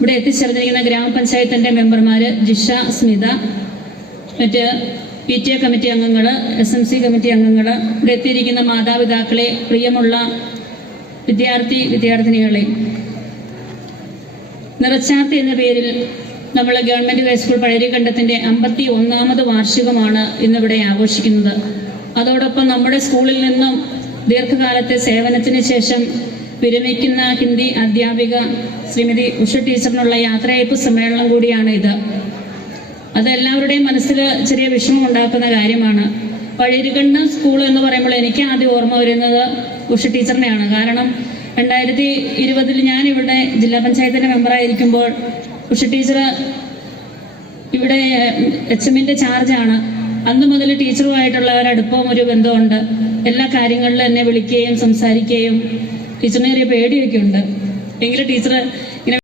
ഇവിടെ എത്തിച്ചേർന്നിരിക്കുന്ന ഗ്രാമപഞ്ചായത്തിന്റെ മെമ്പർമാര് ജിഷ, സ്മിത, മറ്റ് PTA കമ്മിറ്റി അംഗങ്ങൾ, SMC കമ്മിറ്റി അംഗങ്ങൾ, ഇവിടെ എത്തിയിരിക്കുന്ന മാതാപിതാക്കളെ, പ്രിയമുള്ള വിദ്യാർത്ഥിനികളെ, നിറച്ചാർത്തി എന്ന പേരിൽ നമ്മൾ ഗവൺമെന്റ് ഹൈസ്കൂൾ പഴയരിക്കണ്ടത്തിന്റെ 51ാമത് വാർഷികമാണ് ഇന്നിവിടെ ആഘോഷിക്കുന്നത്. അതോടൊപ്പം നമ്മുടെ സ്കൂളിൽ നിന്നും ദീർഘകാലത്തെ സേവനത്തിന് ശേഷം വിരമിക്കുന്ന ഹിന്ദി അധ്യാപിക ശ്രീമതി ഉഷ ടീച്ചറിനുള്ള യാത്രയയപ്പ് സമ്മേളനം കൂടിയാണ് ഇത്. അതെല്ലാവരുടെയും മനസ്സിൽ ചെറിയ വിഷമം ഉണ്ടാക്കുന്ന കാര്യമാണ്. പഴയരിക്കണ്ടം സ്കൂൾ എന്ന് പറയുമ്പോൾ എനിക്ക് ആദ്യം ഓർമ്മ വരുന്നത് ഉഷ ടീച്ചറിനെയാണ്. കാരണം 2020 ഞാനിവിടെ ജില്ലാ പഞ്ചായത്തിന്റെ മെമ്പറായിരിക്കുമ്പോൾ ഉഷ ടീച്ചർ ഇവിടെ HMന്റെ ചാർജാണ്. അന്ന് മുതൽ ടീച്ചറുമായിട്ടുള്ള ഒരടുപ്പവും ഒരു ബന്ധമുണ്ട്. എല്ലാ കാര്യങ്ങളിലും എന്നെ വിളിക്കുകയും സംസാരിക്കുകയും ടീച്ചറിനെ ഒരു പേടിയൊക്കെ ഉണ്ട്. എങ്കിലും ടീച്ചർ